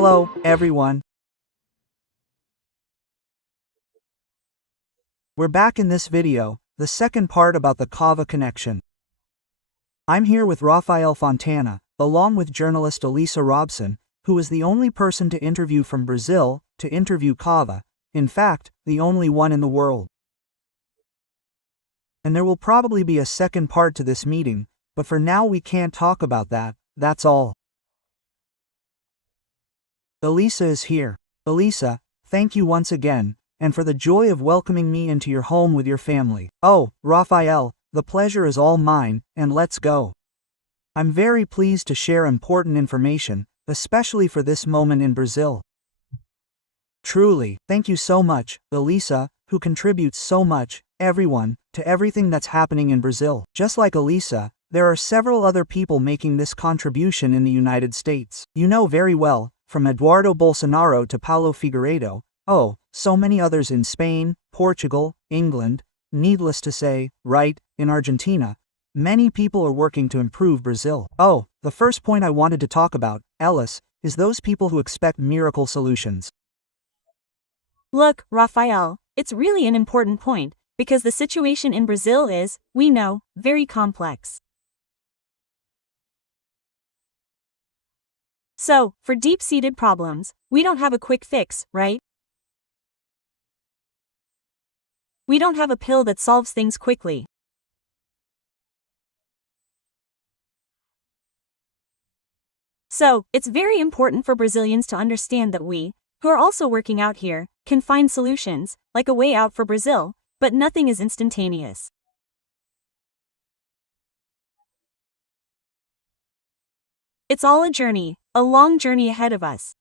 Hello, everyone. We're back in this video, the second part about the Cava connection. I'm here with Rafael Fontana, along with journalist Elisa Robson, who is the only person to interview from Brazil to interview Cava, in fact, the only one in the world. And there will probably be a second part to this meeting, but for now we can't talk about that, that's all. Elisa is here. Elisa, thank you once again, and for the joy of welcoming me into your home with your family. Oh, Rafael, the pleasure is all mine, and let's go. I'm very pleased to share important information, especially for this moment in Brazil. Truly, thank you so much, Elisa, who contributes so much, everyone, to everything that's happening in Brazil. Just like Elisa, there are several other people making this contribution in the United States. You know very well, from Eduardo Bolsonaro to Paulo Figueiredo, oh, so many others in Spain, Portugal, England, needless to say, right, in Argentina. Many people are working to improve Brazil. Oh, the first point I wanted to talk about, Ellis, is those people who expect miracle solutions. Look, Rafael, it's really an important point, because the situation in Brazil is, we know, very complex. So, for deep-seated problems, we don't have a quick fix, right? We don't have a pill that solves things quickly. So, it's very important for Brazilians to understand that we, who are also working out here, can find solutions, like a way out for Brazil, but nothing is instantaneous. It's all a journey, a long journey ahead of us.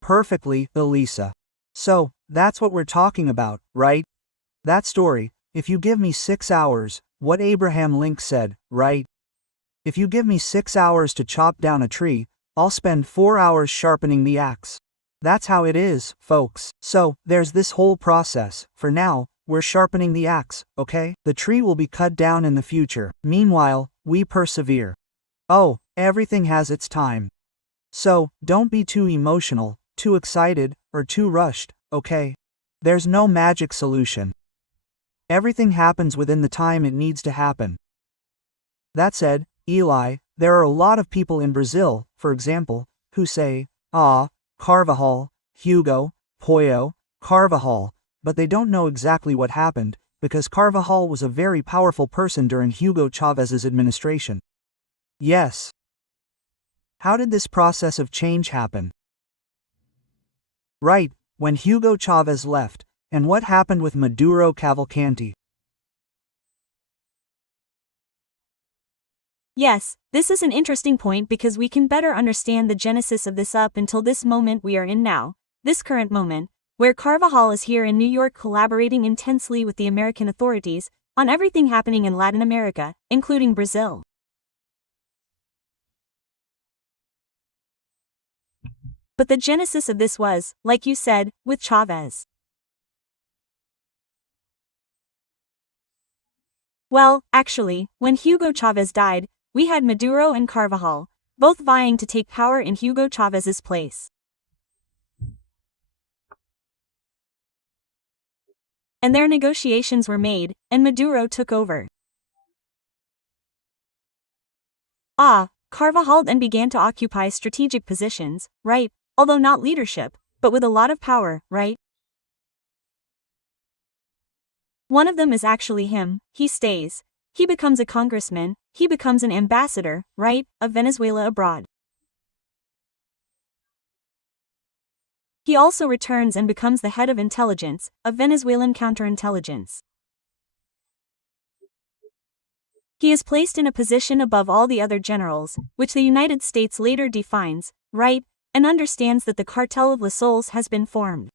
Perfectly, Elisa. So, that's what we're talking about, right? That story, if you give me 6 hours, what Abraham Lincoln said, right? If you give me 6 hours to chop down a tree, I'll spend 4 hours sharpening the axe. That's how it is, folks. So, there's this whole process. For now, we're sharpening the axe, okay? The tree will be cut down in the future. Meanwhile, we persevere. Oh, everything has its time. So, don't be too emotional, too excited, or too rushed, okay? There's no magic solution. Everything happens within the time it needs to happen. That said, Eli, there are a lot of people in Brazil, for example, who say, Carvajal, Hugo, Pollo, Carvajal, but they don't know exactly what happened, because Carvajal was a very powerful person during Hugo Chávez's administration. Yes. How did this process of change happen? Right, when Hugo Chávez left, and what happened with Maduro Cavalcanti? Yes, this is an interesting point because we can better understand the genesis of this up until this moment we are in now, this current moment, where Carvajal is here in New York collaborating intensely with the American authorities on everything happening in Latin America, including Brazil. But the genesis of this was, like you said, with Chávez. Well, actually, when Hugo Chávez died, we had Maduro and Carvajal, both vying to take power in Hugo Chávez's place. And their negotiations were made, and Maduro took over. Carvajal then began to occupy strategic positions, right? Although not leadership, but with a lot of power, right? One of them is actually him. He stays. He becomes a congressman, he becomes an ambassador, right, of Venezuela abroad. He also returns and becomes the head of intelligence, of Venezuelan counterintelligence. He is placed in a position above all the other generals, which the United States later defines, right, and understands that the cartel of Los Sols has been formed.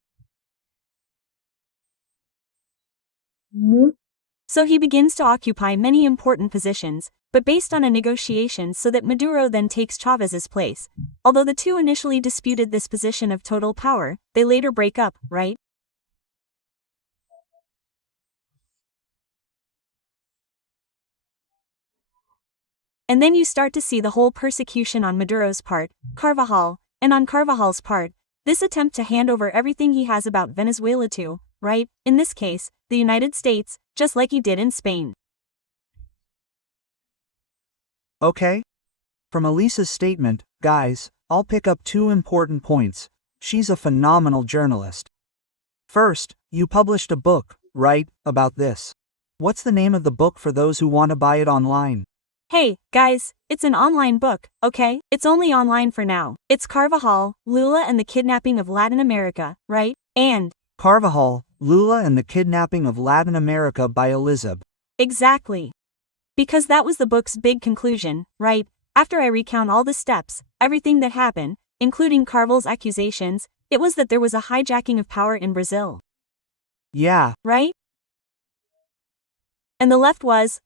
So he begins to occupy many important positions, but based on a negotiation so that Maduro then takes Chávez's place. Although the two initially disputed this position of total power, they later break up, right? And then you start to see the whole persecution on Maduro's part. Carvajal, And on Carvajal's part, this attempt to hand over everything he has about Venezuela to, right, in this case, the United States, just like he did in Spain. Okay? From Elisa's statement, guys, I'll pick up two important points. She's a phenomenal journalist. First, you published a book, right, about this. What's the name of the book for those who want to buy it online? Hey, guys, it's an online book, okay? It's only online for now. It's Carvajal, Lula and the Kidnapping of Latin America, right? And Carvajal, Lula and the Kidnapping of Latin America by Elizabeth. exactly. Because that was the book's big conclusion, right? After I recount all the steps, everything that happened, including Carval's accusations, it was that there was a hijacking of power in Brazil. Yeah. Right? And the left was,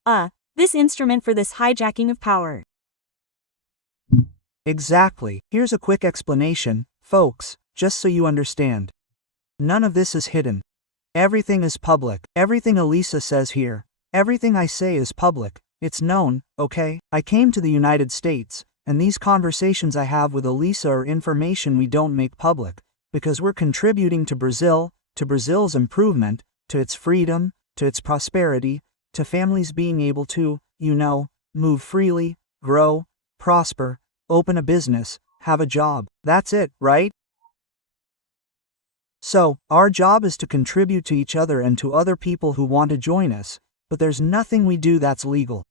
this instrument for this hijacking of power. Exactly. Here's a quick explanation, folks, just so you understand. None of this is hidden. Everything is public. Everything Elisa says here, everything I say is public. It's known, okay? I came to the United States, and these conversations I have with Elisa are information we don't make public, because we're contributing to Brazil, to Brazil's improvement, to its freedom, to its prosperity, to families being able to, move freely, grow, prosper, open a business, have a job. That's it, right? So, our job is to contribute to each other and to other people who want to join us, but there's nothing we do that's legal.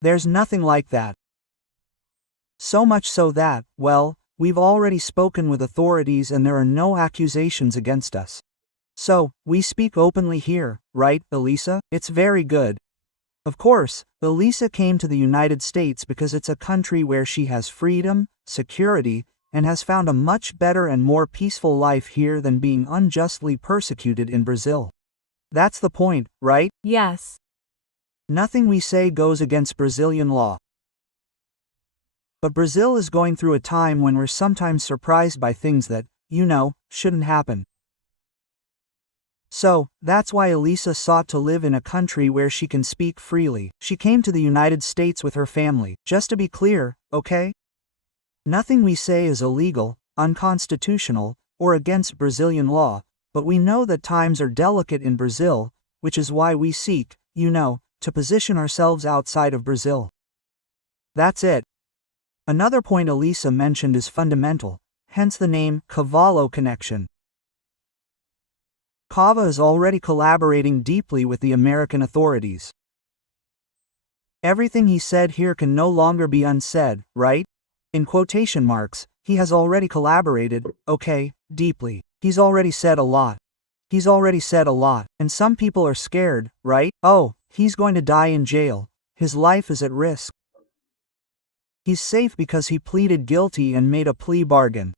There's nothing like that. So much so that, well, we've already spoken with authorities and there are no accusations against us. So, we speak openly here, right, Elisa? It's very good. Of course, Elisa came to the United States because it's a country where she has freedom, security, and has found a much better and more peaceful life here than being unjustly persecuted in Brazil. That's the point, right? Yes. Nothing we say goes against Brazilian law. But Brazil is going through a time when we're sometimes surprised by things that, shouldn't happen. So, that's why Elisa sought to live in a country where she can speak freely. She came to the United States with her family. Just to be clear, okay? Nothing we say is illegal, unconstitutional, or against Brazilian law, but we know that times are delicate in Brazil, which is why we seek, to position ourselves outside of Brazil. That's it. Another point Elisa mentioned is fundamental, hence the name Cavallo Connection. Cava is already collaborating deeply with the American authorities. Everything he said here can no longer be unsaid, right? In quotation marks, he has already collaborated, okay, deeply. He's already said a lot. He's already said a lot, and some people are scared, right? Oh, he's going to die in jail. His life is at risk. He's safe because he pleaded guilty and made a plea bargain.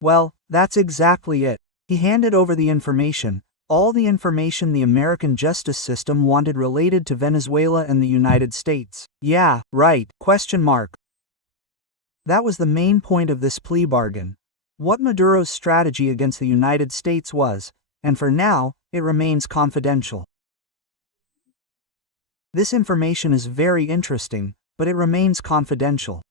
Well, that's exactly it. He handed over the information, all the information the American justice system wanted related to Venezuela and the United States. Yeah, right, question mark. That was the main point of this plea bargain. What Maduro's strategy against the United States was, and for now, it remains confidential. This information is very interesting, but it remains confidential.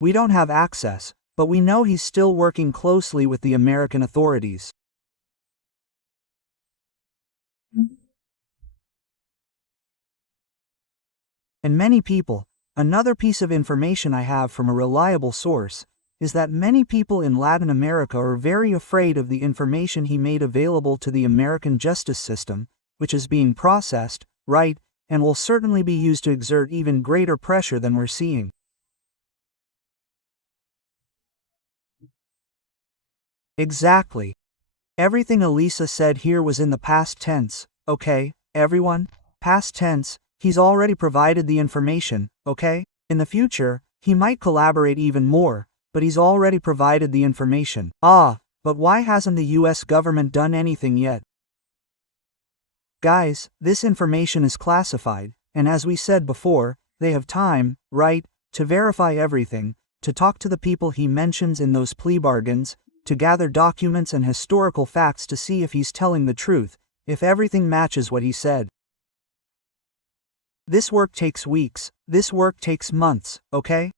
We don't have access, but we know he's still working closely with the American authorities. And many people, another piece of information I have from a reliable source, is that many people in Latin America are very afraid of the information he made available to the American justice system, which is being processed, right, and will certainly be used to exert even greater pressure than we're seeing. Exactly. Everything Elisa said here was in the past tense, okay, everyone? Past tense, he's already provided the information, okay? In the future, he might collaborate even more, but he's already provided the information. But why hasn't the US government done anything yet? Guys, this information is classified, and as we said before, they have time, right, to verify everything, to talk to the people he mentions in those plea bargains, to gather documents and historical facts to see if he's telling the truth, if everything matches what he said. This work takes weeks, this work takes months, okay?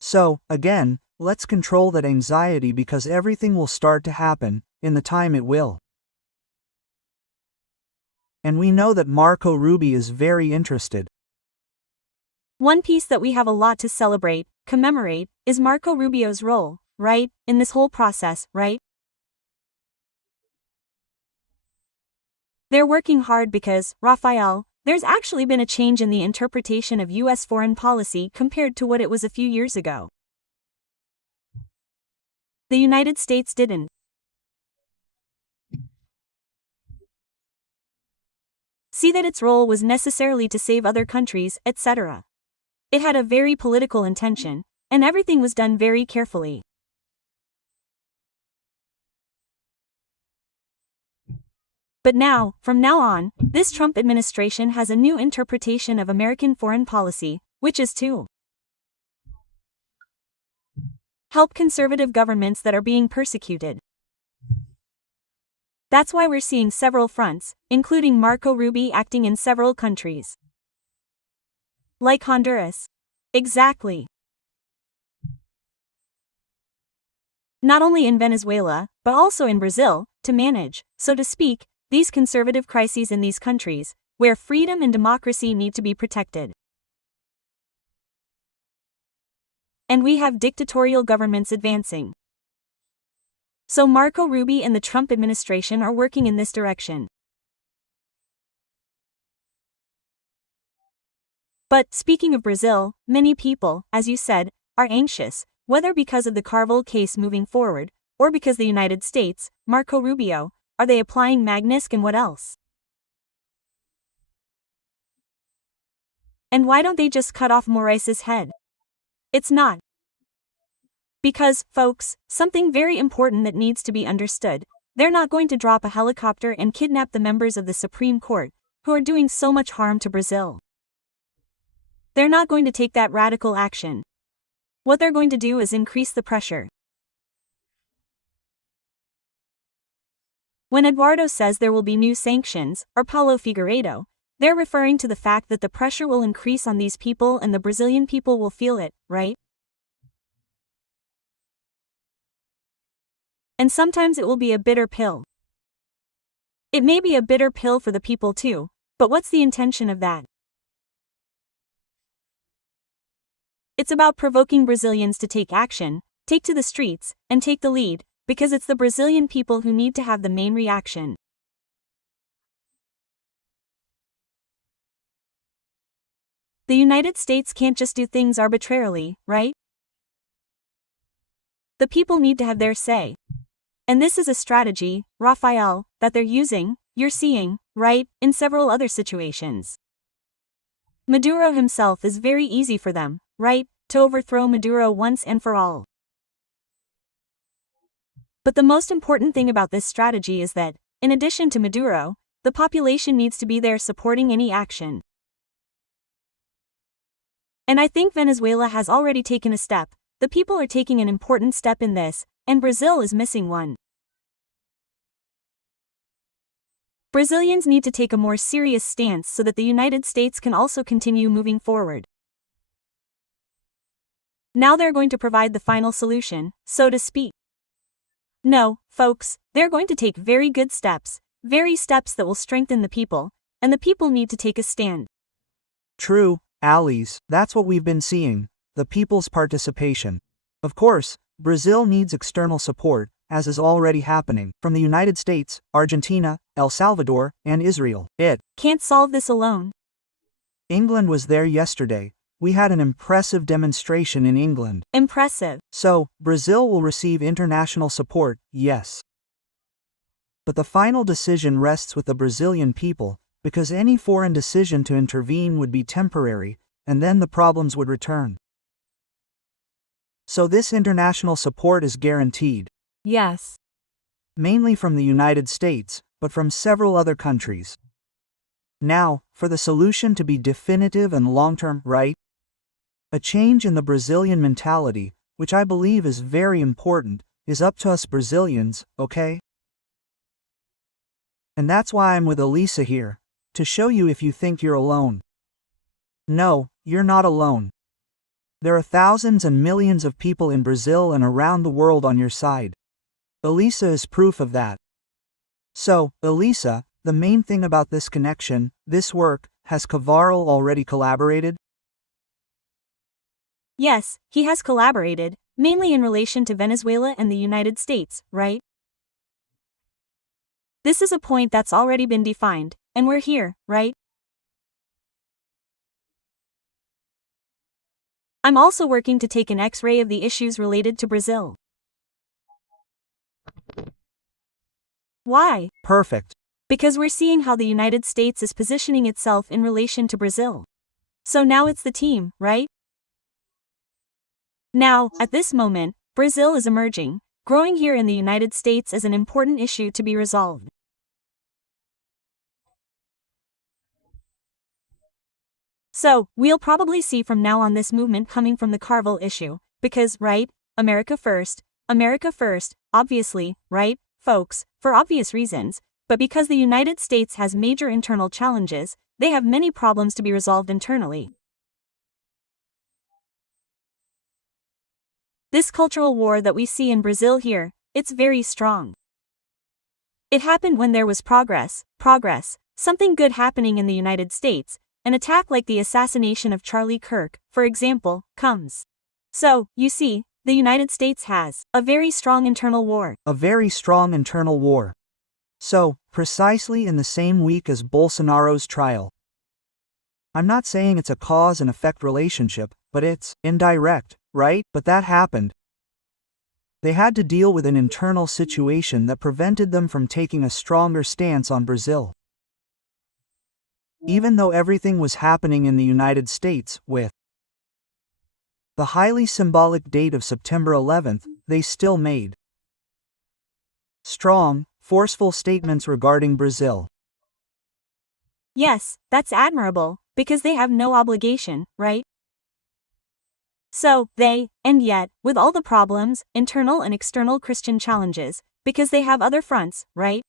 So, again, let's control that anxiety because everything will start to happen, in the time it will. And we know that Marco Ruby is very interested. One piece that we have a lot to celebrate, commemorate, is Marco Rubio's role, right, in this whole process, right? They're working hard because, Rafael, there's actually been a change in the interpretation of U.S. foreign policy compared to what it was a few years ago. The United States didn't see that its role was necessarily to save other countries, etc. It had a very political intention, and everything was done very carefully. But now, from now on, this Trump administration has a new interpretation of American foreign policy, which is to help conservative governments that are being persecuted. That's why we're seeing several fronts, including Marco Rubio acting in several countries. Like Honduras. Exactly. Not only in Venezuela, but also in Brazil, to manage, so to speak, these conservative crises in these countries, where freedom and democracy need to be protected. And we have dictatorial governments advancing. So Marco Rubio and the Trump administration are working in this direction. But, speaking of Brazil, many people, as you said, are anxious, whether because of the Carville case moving forward, or because the United States, Marco Rubio, are they applying Magnitsky and what else? And why don't they just cut off Moraes' head? It's not. Because, folks, something very important that needs to be understood, they're not going to drop a helicopter and kidnap the members of the Supreme Court, who are doing so much harm to Brazil. They're not going to take that radical action. What they're going to do is increase the pressure. When Eduardo says there will be new sanctions, or Paulo Figueiredo, they're referring to the fact that the pressure will increase on these people and the Brazilian people will feel it, right? And sometimes it will be a bitter pill. It may be a bitter pill for the people too, but what's the intention of that? It's about provoking Brazilians to take action, take to the streets, and take the lead, because it's the Brazilian people who need to have the main reaction. The United States can't just do things arbitrarily, right? The people need to have their say. And this is a strategy, Rafael, that they're using, you're seeing, right, in several other situations. Maduro himself is very easy for them, right, to overthrow Maduro once and for all. But the most important thing about this strategy is that, in addition to Maduro, the population needs to be there supporting any action. And I think Venezuela has already taken a step, the people are taking an important step in this, and Brazil is missing one. Brazilians need to take a more serious stance so that the United States can also continue moving forward. Now they're going to provide the final solution, so to speak. No, folks, they're going to take very good steps, very steps that will strengthen the people, and the people need to take a stand. True, Alice, that's what we've been seeing, the people's participation. Of course, Brazil needs external support, as is already happening, from the United States, Argentina, El Salvador, and Israel. It can't solve this alone. England was there yesterday. We had an impressive demonstration in England. Impressive. So, Brazil will receive international support, yes. But the final decision rests with the Brazilian people, because any foreign decision to intervene would be temporary, and then the problems would return. So this international support is guaranteed. Yes. Mainly from the United States, but from several other countries. Now, for the solution to be definitive and long-term, right? A change in the Brazilian mentality, which I believe is very important, is up to us Brazilians, okay? And that's why I'm with Elisa here. To show you if you think you're alone. No, you're not alone. There are thousands and millions of people in Brazil and around the world on your side. Elisa is proof of that. So, Elisa, the main thing about this connection, this work, has Cavaro already collaborated? Yes, he has collaborated, mainly in relation to Venezuela and the United States, right? This is a point that's already been defined, and we're here, right? I'm also working to take an X-ray of the issues related to Brazil. Why? Perfect. Because we're seeing how the United States is positioning itself in relation to Brazil. So now it's the team, right? Now, at this moment, Brazil is emerging, growing here in the United States as an important issue to be resolved. So, we'll probably see from now on this movement coming from the Carvel issue, because, right, America first, obviously, right, folks, for obvious reasons, but because the United States has major internal challenges, they have many problems to be resolved internally. This cultural war that we see in Brazil here, it's very strong. It happened when there was progress, something good happening in the United States, an attack like the assassination of Charlie Kirk, for example, comes. So, you see, the United States has a very strong internal war. A very strong internal war. So, precisely in the same week as Bolsonaro's trial. I'm not saying it's a cause and effect relationship, but it's indirect, right? But that happened. They had to deal with an internal situation that prevented them from taking a stronger stance on Brazil. Even though everything was happening in the United States, with the highly symbolic date of September 11th, they still made strong, forceful statements regarding Brazil. Yes, that's admirable, because they have no obligation, right? So, and yet, with all the problems, internal and external Christian challenges, because they have other fronts, right?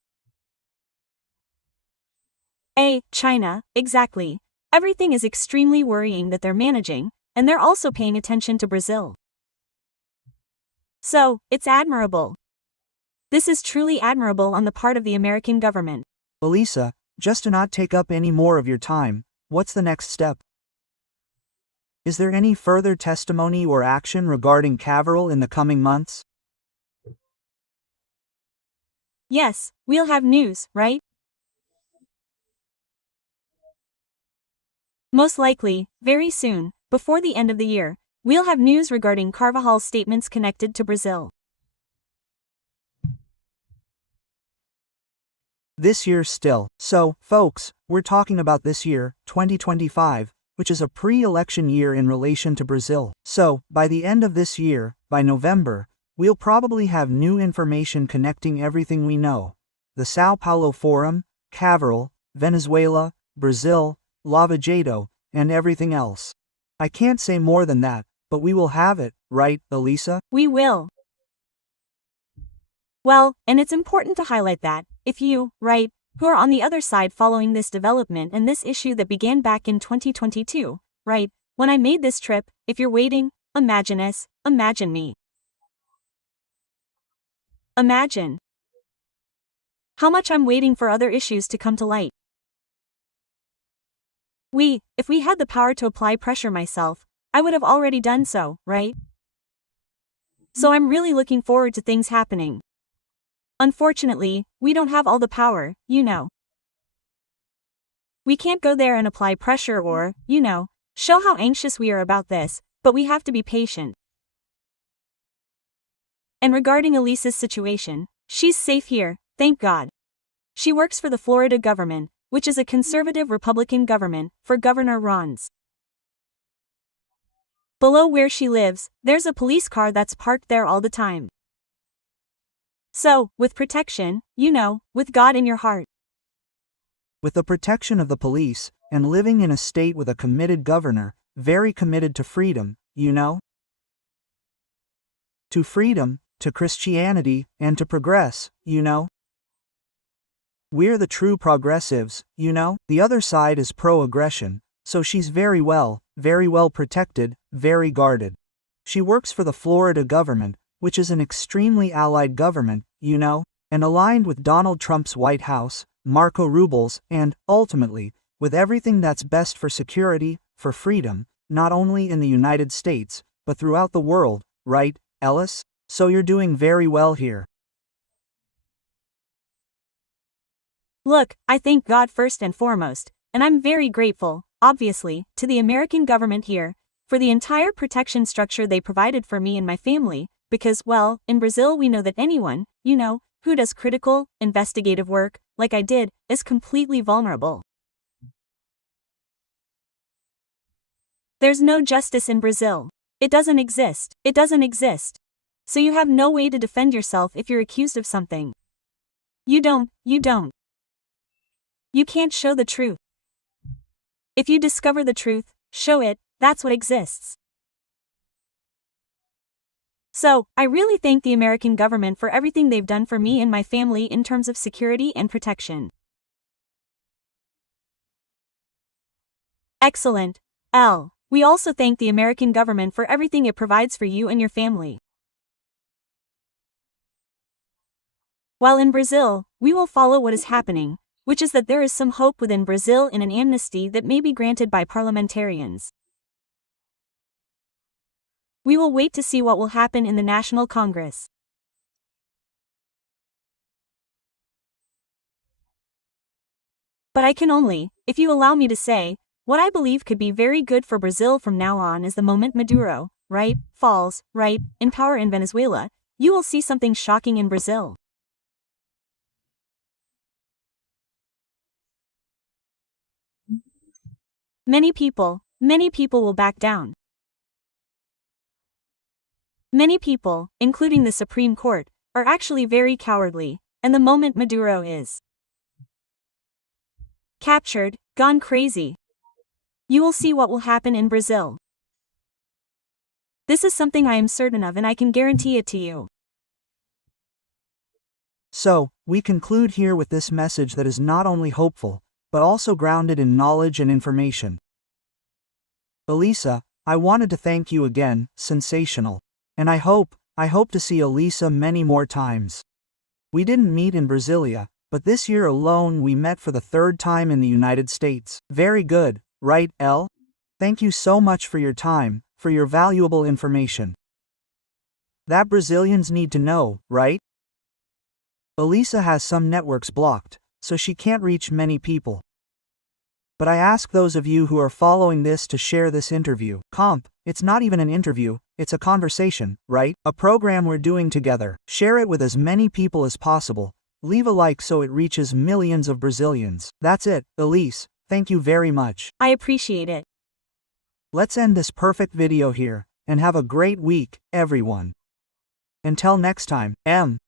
China, exactly. Everything is extremely worrying that they're managing, and they're also paying attention to Brazil. So, it's admirable. This is truly admirable on the part of the American government. Elisa, just to not take up any more of your time, what's the next step? Is there any further testimony or action regarding Cavaro in the coming months? Yes, we'll have news, right? Most likely, very soon, before the end of the year, we'll have news regarding Carvajal's statements connected to Brazil. This year still. So, folks, we're talking about this year, 2025, which is a pre-election year in relation to Brazil. So, by the end of this year, by November, we'll probably have new information connecting everything we know. The Sao Paulo Forum, Cavaro, Venezuela, Brazil, Lava Jato, and everything else. I can't say more than that, but we will have it, right, Elisa? We will. Well, and it's important to highlight that, if you, right, who are on the other side following this development and this issue that began back in 2022, right, when I made this trip, if you're waiting, imagine us, imagine me. Imagine how much I'm waiting for other issues to come to light. If we had the power to apply pressure myself, I would have already done so, right? So I'm really looking forward to things happening. Unfortunately, we don't have all the power, you know. We can't go there and apply pressure or, you know, show how anxious we are about this, but we have to be patient. And regarding Elisa's situation, she's safe here, thank God. She works for the Florida government, which is a conservative Republican government, for Governor Ron's. Below where she lives, there's a police car that's parked there all the time. So, with protection, you know, with God in your heart. With the protection of the police, and living in a state with a committed governor, very committed to freedom, you know? To freedom, to Christianity, and to progress, you know? We're the true progressives, you know? The other side is pro-aggression, so she's very well protected, very guarded. She works for the Florida government, which is an extremely allied government, you know, and aligned with Donald Trump's White House, Marco Rubio's, and, ultimately, with everything that's best for security, for freedom, not only in the United States, but throughout the world, right, Ellis? So you're doing very well here. Look, I thank God first and foremost, and I'm very grateful, obviously, to the American government here, for the entire protection structure they provided for me and my family, because, well, in Brazil we know that anyone, you know, who does critical, investigative work, like I did, is completely vulnerable. There's no justice in Brazil. It doesn't exist. It doesn't exist. So you have no way to defend yourself if you're accused of something. You don't. You can't show the truth. If you discover the truth, show it, that's what exists. So, I really thank the American government for everything they've done for me and my family in terms of security and protection. Excellent. L. We also thank the American government for everything it provides for you and your family. While in Brazil, we will follow what is happening, which is that there is some hope within Brazil in an amnesty that may be granted by parliamentarians. We will wait to see what will happen in the National Congress. But I can only, if you allow me to say, what I believe could be very good for Brazil from now on is the moment Maduro, right, falls, right, in power in Venezuela, you will see something shocking in Brazil. Many people will back down. Many people, including the Supreme Court, are actually very cowardly, and the moment Maduro is captured, gone crazy, you will see what will happen in Brazil. This is something I am certain of and I can guarantee it to you. So, we conclude here with this message that is not only hopeful, but also grounded in knowledge and information. Elisa, I wanted to thank you again, sensational. And I hope to see Elisa many more times. We didn't meet in Brasilia, but this year alone we met for the third time in the United States. Very good, right, Elle? Thank you so much for your time, for your valuable information. That Brazilians need to know, right? Elisa has some networks blocked, so she can't reach many people. But I ask those of you who are following this to share this interview. It's not even an interview, it's a conversation, right? A program we're doing together. Share it with as many people as possible. Leave a like so it reaches millions of Brazilians. That's it, Elise, thank you very much. I appreciate it. Let's end this perfect video here, and have a great week, everyone. Until next time, M.